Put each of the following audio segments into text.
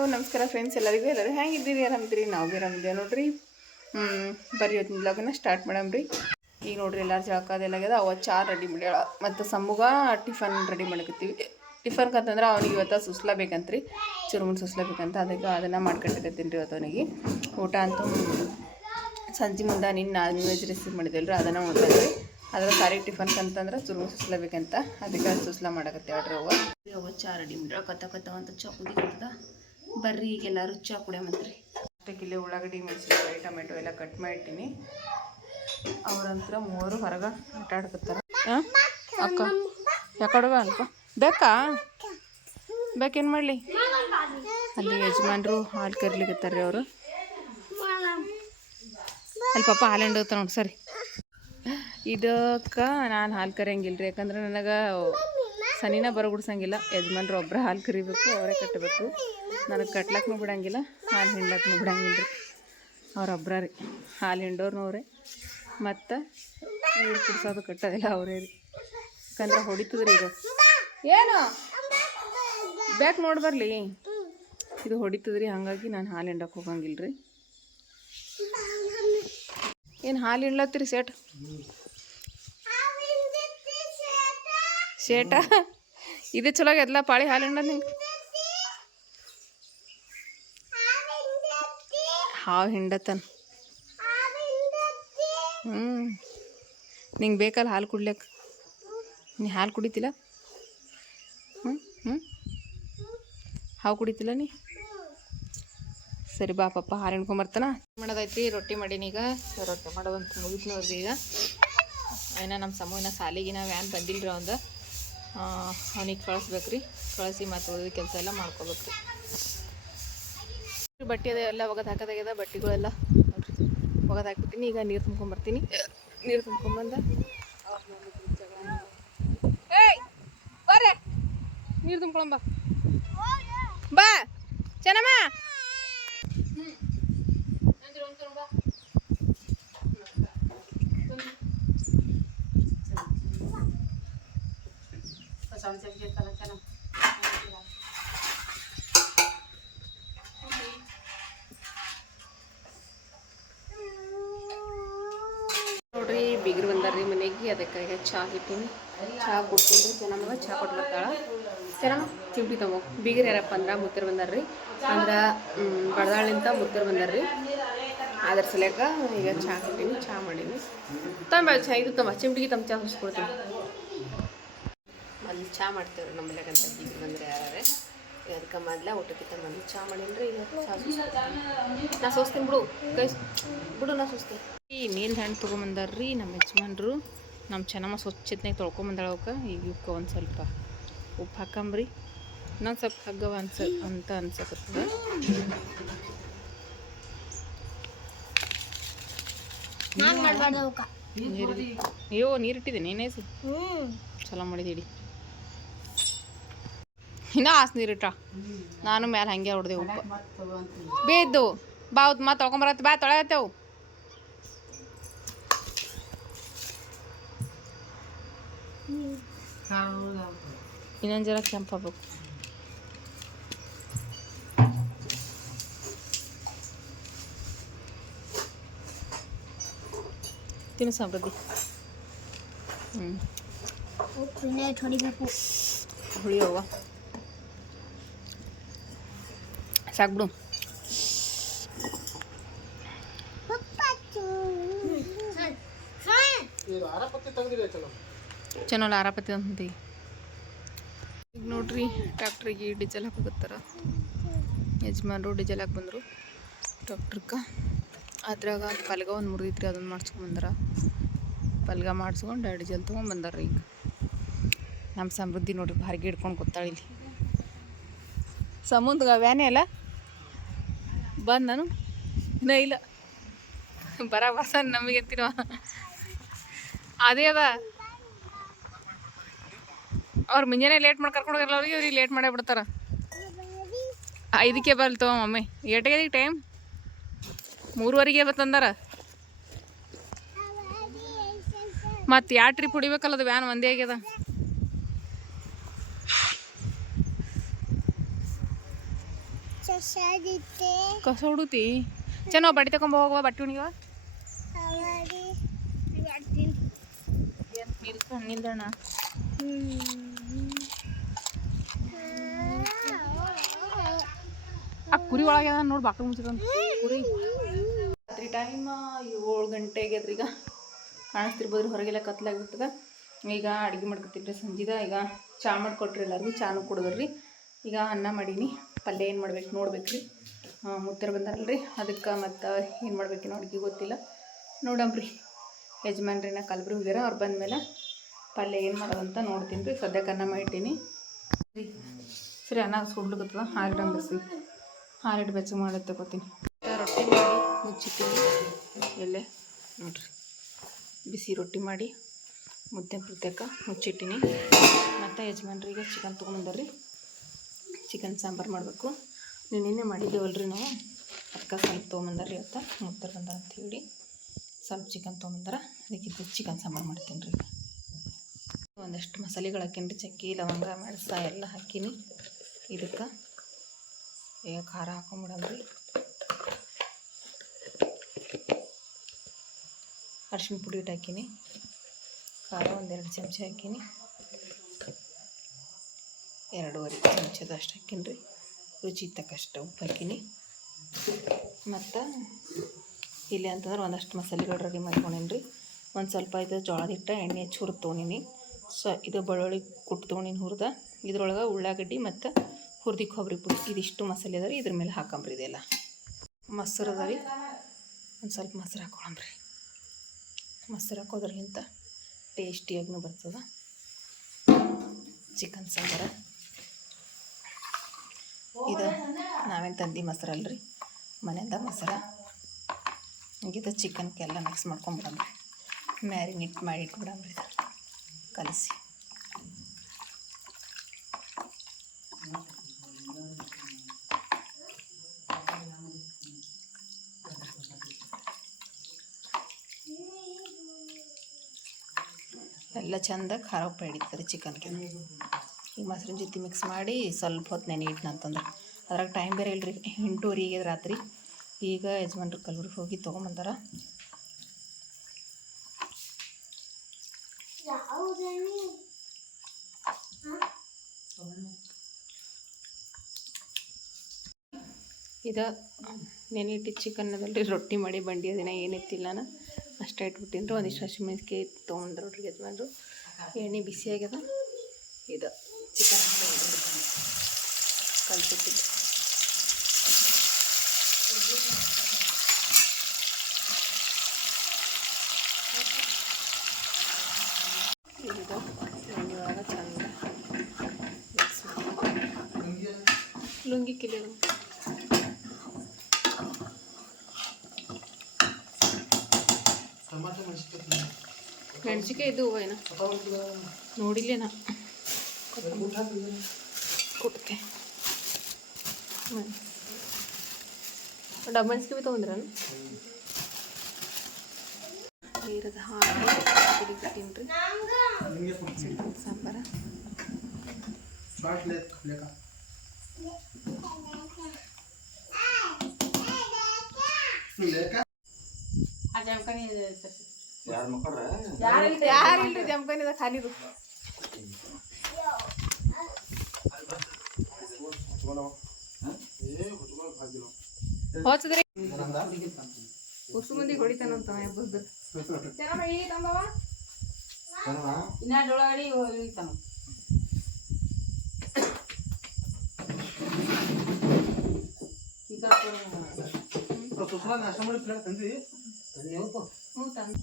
Hello ನಮಸ್ಕಾರ friends, ಎಲ್ಲರಿಗೂ ಹೆಂಗಿದ್ದೀರಿ? ಆರಾಮಿದ್ದೀರಿ? ನಾವು ಭೀ ಆರಾಮಿದ್ದೇವೆ ನೋಡ್ರಿ. ಬರ್ರಿ ಇವತ್ತಿನ ಬ್ಲಾಗನ್ನ ಸ್ಟಾರ್ಟ್ ಮಾಡಮ್ರಿ. ಈಗ ನೋಡ್ರಿ ಎಲ್ಲರೂ ಜಳಕದೆಲ್ಲಾಗ್ಯದ. ಅವ ಚಾ ರೆಡಿ ಮಾಡ್ಯಾಳ ಮತ್ತು ಸಮ್ಮಗ ಟಿಫನ್ ರೆಡಿ ಮಾಡಕತ್ತೀವಿ. ಟಿಫನ್ಗೆ ಅಂತಂದ್ರೆ ಅವನಿಗೆ ಇವತ್ತು ಸುಸ್ಲಾ ಬೇಕಂತ್ರಿ, ಚುರುಮುರು ಸುಸ್ಲಾ ಬೇಕಂತ. ಅದಕ್ಕೆ ಅದನ್ನು ಮಾಡ್ಕೊಂಡಿರ್ತೀನಿ ರೀ ಇವತ್ತು ಅವನಿಗೆ. ಊಟ ಅಂತೂ ಸಂಜೆ ಮುಂದೆ ನಾನ್ ವೆಜ್ ರೆಸಿಪಿ ಮಾಡಿದ್ವಲ್ರಿ, ಅದನ್ನು ಉಣ್ತಾನೆ. ಅದ್ರ ಸಾರಿ ಟಿಫನ್ಗೆ ಅಂತಂದ್ರೆ ಚುರುಮುರು ಸುಸ್ಲಾ ಬೇಕಂತ, ಅದಕ್ಕೆ ಸುಸ್ಲಾ ಮಾಡಕತ್ತೇಳ್ರಿ. ಅವ ಚಾ ರೆಡಿ ಮಾಡ್ಯಾಳ. ಕತ್ತ ಅಂತ ಚಾ ಕುದಿಕತ್ತದ. ಬರ್ರಿ ಈಗ ಎಲ್ಲರೂ ಚಾ ಕುಡಿಯಮಂತ್ರಿ. ಅಷ್ಟಕ್ಕಿಲ್ಲೇ ಉಳ್ಳಾಗಡ್ಡಿ, ಮೆಣಸಿನಕಾಯಿ, ಟೊಮೆಟೊ ಎಲ್ಲ ಕಟ್ ಮಾಡಿಟ್ಟಿನಿ. ಅವ್ರಂತ್ರ ಮೂವರು ಹೊರಗೆ ಆಟ ಆಡ್ಕತ್ತಾರ. ಅಕ್ಕ ಯಾಕಡೆ ಅಲ್ಪ ಬೇಕಾ? ಬೇಕೇನು ಮಾಡಲಿ? ಅಲ್ಲಿ ಯಜಮಾನ್ರು ಹಾಲು ಕರಿಲಿಕತ್ತಾರ್ರಿ ಅವರು. ಅಲ್ಲಿ ಪಾಪ ಹಾಲು ಹಿಂಡೋಗ್ತಾರ ನೋಡಿ. ಸರಿ, ಇದಕ್ಕೆ ನಾನು ಹಾಲು ಕರಿಯಂಗಿಲ್ಲ ರೀ, ಯಾಕಂದ್ರೆ ನನಗೆ ಸನಿನ ಬರಗುಡ್ಸಂಗಿಲ್ಲ. ಯಜಮಾನ್ರು ಒಬ್ಬರೇ ಹಾಲು ಕರಿಬೇಕು, ಅವರೇ ಕಟ್ಟಬೇಕು. ನನಗೆ ಕಟ್ಲಕ್ಕೂ ಬಿಡಂಗಿಲ್ಲ, ಹಾಲು ಹಿಂಡಕ್ಕೂ ಬಿಡಂಗಿಲ್ಲ ರೀ. ಅವ್ರೊಬ್ಬರ ರೀ ಹಾಲು ಹಿಂಡೋರ್ನೂ ಅವರೇ, ಮತ್ತು ನೀರು ಕುಡ್ಸೋದು ಕಟ್ಟೋದಿಲ್ಲ ಅವರೇ ರೀ. ಯಾಕಂದ್ರೆ ಹೊಡಿತದ್ರಿ ಇದು. ಏನು ಬೇಕು ನೋಡಿ ಬರಲಿ, ಇದು ಹೊಡಿತದ್ರಿ. ಹಾಗಾಗಿ ನಾನು ಹಾಲು ಹಿಂಡಕ್ಕೆ ಹೋಗಂಗಿಲ್ಲ ರೀ. ಏನು ಹಾಲು ಹಿಂಡ್ಲತ್ತೀರಿ ಸೇಟ್? ಶೇಟ ಇದು ಚಲೋ ಎಲ್ಲ ಪಾಳಿ ಹಾಲು ಹಿಂಡ. ನಿಂಗೆ ಹಾವು ಹಿಂಡತನ. ನಿಂಗೆ ಬೇಕಲ್ಲ ಹಾಲು ಕುಡ್ಲಿಕ್ಕೆ? ನೀ ಹಾಲು ಕುಡಿತಿಲ್ಲ? ಹಾವು ಕುಡಿತಿಲ್ಲ ನೀ? ಸರಿ ಬಾ ಪಪ್ಪ ಹಾಲು ಹಿಂಡ್ಕೊಂಬರ್ತಾನ. ಮಾಡೋದೈತಿ. ರೊಟ್ಟಿ ಮಾಡೀನಿ. ಈಗ ರೊಟ್ಟಿ ಮಾಡೋದಂತ ಮುಗಿತು ನೋಡ್ರಿ. ಈಗ ಏನೋ ನಮ್ಮ ಸಮೂಹಿನ ಸಾಲಿಗಿನ ವ್ಯಾನ್ ಬಂದಿಲ್ಲ ರೀ. ಒಂದು ಅವನಿಗೆ ಕಳಿಸ್ಬೇಕ್ರಿ. ಕಳಿಸಿ ಮತ್ತು ಉಳಿದ ಕೆಲಸ ಎಲ್ಲ ಮಾಡ್ಕೋಬೇಕ್ರಿ. ಬಟ್ಟೆ ಅದ ಎಲ್ಲ ಒಗದು ಹಾಕೋದಾಗ್ಯದ. ಬಟ್ಟೆಗಳೆಲ್ಲ ನೋಡ್ರಿ ಒಗದು ಹಾಕ್ಬಿಟ್ಟಿನಿ. ಈಗ ನೀರು ತುಂಬ್ಕೊಂಬರ್ತೀನಿ. ನೀರು ತುಂಬ್ಕೊಂಬಂದ ಬರ್ರೆ ನೀರು ತುಂಬ್ಕೊಂಬ ಬಾ ಚೆನ್ನಮ್ಮ. ನೋಡ್ರಿ ಬೀಗರು ಬಂದಾರ್ರಿ ಮನೆಗೆ, ಅದಕ್ಕಾಗಿ ಚಹಾ ಇಟ್ಟೀನಿ. ಚಹಾ ಕೊಡ್ತೀನಿ. ಚೆನ್ನಮ್ಮಗೆ ಚಹಾ ಕೊಟ್ಟು ಬರ್ತಾಳ. ಚೆನ್ನಮ್ಮ ಚಿಂಟಿ ತಗೋ. ಬೀಗರು ಯಾರಪ್ಪ ಅಂದ್ರೆ ಮುತ್ತರು ಬಂದಾರ್ರಿ, ಅಂದ್ರೆ ಬಡದಾಳಿಂದ ಮುತ್ತರು ಬಂದಾರ್ರಿ. ಅದ್ರ ಸಲಕ ಈಗ ಚಹಾ ಕೊಟ್ಟೀನಿ, ಚಹಾ ಮಾಡೀನಿ. ತಂಬ ಚಹಾ ಇದು ತಮ್ಮ ಚಿಮ್ಟಿಗೆ ತಮ್ಮ ಚಹಾ ಹೊಸ್ಕೊಡ್ತೀನಿ. ಅಲ್ಲಿ ಚಹಾ ಮಾಡ್ತೇವ್ರಿ ನಮ್ಮಲ್ಯಾಗಂತ ಬೀಗರು ಬಂದರೆ ಯಾರೇ. ಅದಕ್ಕೆ ಮೊದಲ ಊಟಕ್ಕಿಂತ ಮೊದಲು ಚಹಾ ಮಾಡೀನಿ. ಈಗ ಚಹಾ ನಾ ಸೋಸ್ತೀನಿ ಬಿಡು, ಕೈ ಬಿಡು, ನಾ ಸೋಸ್ತೀನಿ. ಈ ನೀರು ಹಣ್ಣು ತೊಗೊಂಬಂದಾರ್ರಿ ನಮ್ಮ ಯಜಮಾನ್ರು. ನಮ್ಮ ಚೆನ್ನಮ್ಮ ಸ್ವಚ್ಛತ್ನಾಗ ತೊಳ್ಕೊಂಬಂದಾಳ. ಅವಕ್ಕೆ ಈಗ ಇವಕ್ಕೆ ಒಂದು ಸ್ವಲ್ಪ ಉಪ್ಪು ಹಾಕಂಬ್ರಿ. ಇನ್ನೊಂದು ಸ್ವಲ್ಪ ಹಗ್ಗವ ಅಂತ ಅನ್ಸಕತ್ತದ. ಅಯ್ಯೋ ನೀರಿಟ್ಟಿದ್ದೀನಿ ಏನೇಸಿ ಚಲೋ ಮಾಡಿದೀಡಿ. ಇನ್ನೂ ಆಸ್ ನೀರಿಟ್ಟ. ನಾನು ಮ್ಯಾಲೆ ಹಂಗೆ ಹೊಡೆದೆ ಉಪ್ಪು ಬೇಯ್ದು. ಬಾ ಹೌದು ಮತ್ತೆ ತೊಗೊಂಬರತ್ತೆ. ಬಾ ತೊಳೆಯತ್ತೇವು. ಇನ್ನೊಂದು ಜರ ಕೆಂಪಾಗಬೇಕು. ತಿನ್ನು ಸಮೃದ್ಧಿ. ಹೊಡಿಬೇಕು. ಹುಳಿಯವ್ವ ಸಾಕು ಬಿಡು. ಚೆನ್ನಲ್ಲ ಆರಾಪತಿ ಅಂತ. ಈಗ ನೋಡ್ರಿ ಟ್ಯಾಕ್ಟ್ರಿಗೆ ಡೀಸೆಲ್ ಹಾಕೋಕತ್ತಾರ. ಯಜಮಾನ್ರು ಡೀಸೆಲ್ ಹಾಕಿ ಬಂದರು ಟ್ಯಾಕ್ಟ್ರಕ್ಕೆ. ಅದ್ರಾಗ ಪಲ್ಗ ಒಂದು ಮುರಿದಿತ್ರಿ, ಅದನ್ನು ಮಾಡಿಸ್ಕೊಂಬಂದಾರ. ಪಲ್ಗ ಮಾಡಿಸ್ಕೊಂಡು ಡೀಸೆಲ್ ತೊಗೊಂಬಂದಾರ. ಈಗ ನಮ್ಮ ಸಮೃದ್ಧಿ ನೋಡ್ರಿ ಬಾರಿಗೆ ಹಿಡ್ಕೊಂಡು ಕೂತಾಳೆ ಇಲ್ಲಿ. ಸಮುದ್ರಗ ವ್ಯಾನೆ ಅಲ್ಲ ಬಂದು ನಾನು ಇನ್ನೂ ಇಲ್ಲ ಬರಸ ನಮಗೆ ಎತ್ತಿನ ಅದೇ ಅದ. ಅವ್ರು ಮುಂಜಾನೆ ಲೇಟ್ ಮಾಡಿ ಕರ್ಕೊಂಡು ಹೋಗಿರಲ್ಲ ಅವ್ರಿಗೆ. ಅವ್ರಿಗೆ ಲೇಟ್ ಮಾಡೇ ಬಿಡ್ತಾರೆ. 5ಕ್ಕೆ ಬರಲಿ ತಗೋ ಮಮ್ಮಿ. ಎಷ್ಟಿಗೆ ಟೈಮ್? 3:15 ಬತ್ತಂದಾರ. ಮತ್ತು ಯಾವ ಟ್ರಿಪ್ ಹೊಡಿಬೇಕಲ್ಲ, ಅದು ವ್ಯಾನ್ ಒಂದೇ ಆಗ್ಯದ. ಕಸ ಹೊಡುತ್ತಿ ಚೆನ್ನಾಗಿ ಬಟ್ಟೆ ತಗೊಂಬ ಹೋಗುವ ಬಟ್ಟೆ ಉಣಿವ ನಿಲ್ದಣ್ಣ ಆ ಕುರಿ ಒಳಗೆ ನೋಡಿ ಬಾಕ್ಲು ಮುಚ್ಚಿದಂತ ಕುರಿ ರಾತ್ರಿ ಟೈಮ್ 7 ಗಂಟೆಗೆ ಅದ್ರೀಗ ಕಾಣಿಸ್ತಿರ್ಬೋದ್ರಿ ಹೊರಗೆಲ್ಲ ಕತ್ಲಾಗ್ಬಿಟ್ಟದ. ಈಗ ಅಡುಗೆ ಮಾಡ್ಕೊತಿದ್ರಿ ಸಂಜೆದ. ಈಗ ಚಹಾ ಮಾಡಿಕೊಟ್ರಿ ಎಲ್ಲರಿಗೂ, ಚಾನು ಕುಡಿದ್ರಿ. ಈಗ ಅನ್ನ ಮಾಡೀನಿ, ಪಲ್ಯ ಏನು ಮಾಡ್ಬೇಕು ನೋಡ್ಬೇಕ್ರಿ. ಮುತ್ತರ ಬಂದಾರಲ್ರಿ ಅದಕ್ಕೆ ಮತ್ತು ಏನು ಮಾಡ್ಬೇಕೇನೋ ಅಡುಗೆ ಗೊತ್ತಿಲ್ಲ, ನೋಡಂಬ್ರಿ. ಯಜಮಾನ್ರಿನ ಕಲ್ಬ್ರಿ ಹೋಗ್ಯಾರ, ಅವ್ರು ಬಂದಮೇಲೆ ಪಲ್ಯ ಏನು ಮಾಡೋದಂತ ನೋಡ್ತೀನಿ ರೀ. ಸದ್ಯಕ್ಕೆ ಅನ್ನ ಮಾಡಿಟ್ಟೀನಿ ರೀ. ಸರಿ ಅನ್ನ ಸುಡ್ಲಿಕ್ಕತ್ತದ, ಹಾಲಿಟ್ಟು ಬಸಿ ಹಾಲಿಟ್ಟು ಬೆಚ್ಚಗೆ ಮಾಡಿ ತಗೋತೀನಿ. ರೊಟ್ಟಿ ಮಾಡಿ ಮುಚ್ಚಿಟ್ಟಿನಿ ಎಲ್ಲೇ ನೋಡ್ರಿ. ಬಿಸಿ ರೊಟ್ಟಿ ಮಾಡಿ ಮುದ್ದೆ ಪ್ರತ್ಯೇಕ ಮುಚ್ಚಿಟ್ಟಿನಿ. ಮತ್ತು ಯಜಮಾನ್ರಿಗೆ ಚಿಕನ್ ತೊಗೊಂಬಂದ್ರಿ, ಚಿಕನ್ ಸಾಂಬಾರು ಮಾಡಬೇಕು. ನಿನ್ನೆ ಮಾಡಿದ್ದೇವಲ್ರಿ ನಾವು, ಅದಕ್ಕೆ ಸ್ವಲ್ಪ ತೊಗೊಂಬಂದಾರ್ರಿ. ಇವತ್ತು ಮುತ್ತರ್ ಬಂದಾರ ಅಂತ ಹೇಳಿ ಸ್ವಲ್ಪ ಚಿಕನ್ ತೊಗೊಂಬಂದಾರ, ಅದಕ್ಕಿಂತ ಚಿಕನ್ ಸಾಂಬಾರು ಮಾಡ್ತೀನಿ ರೀ. ಒಂದಷ್ಟು ಮಸಾಲೆಗಳು ಹಾಕೀನಿ ರೀ, ಚಕ್ಕಿ ಲವಂಗ ಮೆಣಸ ಎಲ್ಲ ಹಾಕೀನಿ. ಇದಕ್ಕೆ ಈಗ ಖಾರ ಹಾಕೊಂಬಿಡಮ್ರಿ. ಅರಿಶಿನ ಪುಡಿ ಇಟ್ಟು ಹಾಕೀನಿ, ಖಾರ 1-2 ಚಮಚ ಹಾಕೀನಿ, 2.5 ಚಮಚದಷ್ಟು ಹಾಕೀನಿ ರೀ. ರುಚಿ ತಕ್ಕಷ್ಟು ಉಪ್ಪು ಹಾಕೀನಿ. ಮತ್ತು ಇಲ್ಲಿ ಅಂತಂದ್ರೆ ಒಂದಷ್ಟು ಮಸಾಲೆಗಳು ರೆಡಿ ಮಾಡ್ಕೊಂಡೇನಿ ರೀ. ಒಂದು ಸ್ವಲ್ಪ ಇದು ಜೋಳದ ಹಿಟ್ಟು ಎಣ್ಣೆ ಹಚ್ಚಿ ಹುರಿದು ತೊಗೊಂಡಿನಿ. ಇದು ಬೆಳ್ಳುಳ್ಳಿ ಕುಟ್ಟು ತೊಗೊಂಡಿನಿ ಹುರಿದ. ಇದ್ರೊಳಗೆ ಉಳ್ಳಾಗಡ್ಡಿ ಮತ್ತು ಹುರಿದಿ ಕೊಬ್ಬರಿ ಪುಡಿ ಇದಿಷ್ಟು ಮಸಾಲೆ ಅದ ರೀ. ಇದ್ರ ಮೇಲೆ ಹಾಕಂಬ್ರಿ. ಇದೆಲ್ಲ ಮೊಸರು ಅದ ರೀ, ಒಂದು ಸ್ವಲ್ಪ ಮೊಸರು ಹಾಕೊಳಂಬ್ರಿ. ಮೊಸರು ಹಾಕೋದ್ರಲಿಂತ ಟೇಸ್ಟಿಯಾಗೂ ಬರ್ತದೆ ಚಿಕನ್ ಸಾಂಬಾರು. ಇದು ನಾವೇನು ತಂದು ಮೊಸರು ಅಲ್ರಿ, ಮನೆಯಿಂದ ಮೊಸರು. ಇದು ಚಿಕನ್ಗೆಲ್ಲ ಮಿಕ್ಸ್ ಮಾಡ್ಕೊಂಬಿಡಮ್ರಿ, ಮ್ಯಾರಿನೇಟ್ ಮಾಡಿ ಇಟ್ಬಿಡಮ್ರಿ. ಇದು ಕಲಸಿ ಎಲ್ಲ ಚಂದ ಖಾರ ಉಪ್ಪು ಹಿಡಿತದೆ ಚಿಕನ್ಗೆ. ಈಗ ಮೊಸರಿನ ಜೊತೆ ಮಿಕ್ಸ್ ಮಾಡಿ ಸ್ವಲ್ಪ ಹೊತ್ತು ನೆನೆ ಇಟ್ನಂತಂದ್ರೆ ಅದ್ರಾಗ ಟೈಮ್ ಬೇರೆ ಇಲ್ಲರಿ, 8:30 ರಾತ್ರಿ. ಈಗ ಯಜಮಾನ್ರು ಕಲ್ಬುರ್ಗಿ ಹೋಗಿ ತೊಗೊಂಬಂದಾರ. ಇದು ನೆನೆ ಇಟ್ಟಿದ್ದು ಚಿಕನ್ ಅದಲ್ರಿ, ರೊಟ್ಟಿ ಮಾಡಿ ಬಂಡಿ ದಿನ ಏನಿತ್ತಿಲ್ಲ ನಾನು ಅಷ್ಟೇ ಇಟ್ಬಿಟ್ಟಿನಿ ರೀ. ಒಂದಿಷ್ಟು ಹಸಿಮೆಣ್ಸಿಕಾಯಿ ತೊಗೊಂಡ್ರು ನೋಡ್ರಿ ಯಜಮಾನ್ರು. ಎಣ್ಣೆ ಬಿಸಿ ಆಗ್ಯದ. ಇದು ಚಿಕನ್ ಕಲ್ಸಿಟ್ಟಿದ್ದು ಇದು ಎಣ್ಣೆ ಒಳಗೆ ಚಂದ ಮಿಕ್ಸ್ ಮಾಡಿ ಲುಂಗಿ ಕಿಲಿ ಮೆಣಸಿಕಾಯಿ ಇದು ಏನೋ ನೋಡಿಲ್ಲೇನ ಕೊಡ್ತೆ. ಡಬ್ಬ ಮೆಣಸಿಕಾಯಿ ಬಿ ತೊಗೊಂಡ್ರ ನೀರದ ಹಾಕಿ ಬಿಟ್ಟಿನ್ರಿ ಸಾಂಬಾರ. ಯಾರಿಲ್ರಿ ಜಮ್ಕನಿದ ಖಾಲಿದು. ಹೋಚದ್ರಿ ಉಸು ಮಂದಿಗೆ ಹೊಡಿತಾನಂತ ಹಬ್ಬದ ಚೆನ್ನಾಗಿ ತಂಬವ ಇನ್ನ ಡೊಳಗಡಿ ಹೋಗ್ತಾನ. ಈಗ ನಾಷ್ಟ ಮಾಡಿ ಪ್ಲೇಟ್ ತಂದ್ವಿ. ಹ್ಞೂ ತಂದು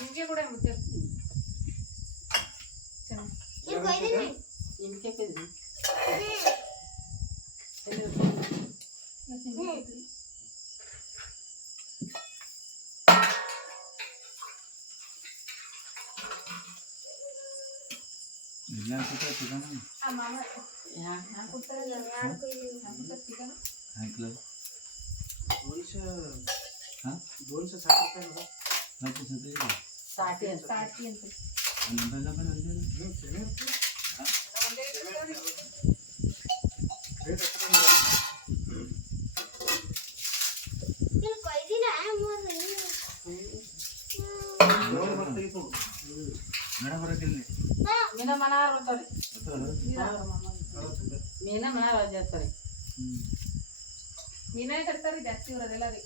ನಿಮಗೆ ಕೂಡ ಮುದ್ದೆ ಚಿಕನ್ ಮೀನ ಮನಾರ್ ಬರ್ತಾವ್ರಿ ಮೀನ ಮನಾರ್ ಮೀನೇ ಕಟ್ತಾರಿ ಜಾಸ್ತಿ ಇರೋದೆಲ್ಲ ರೀ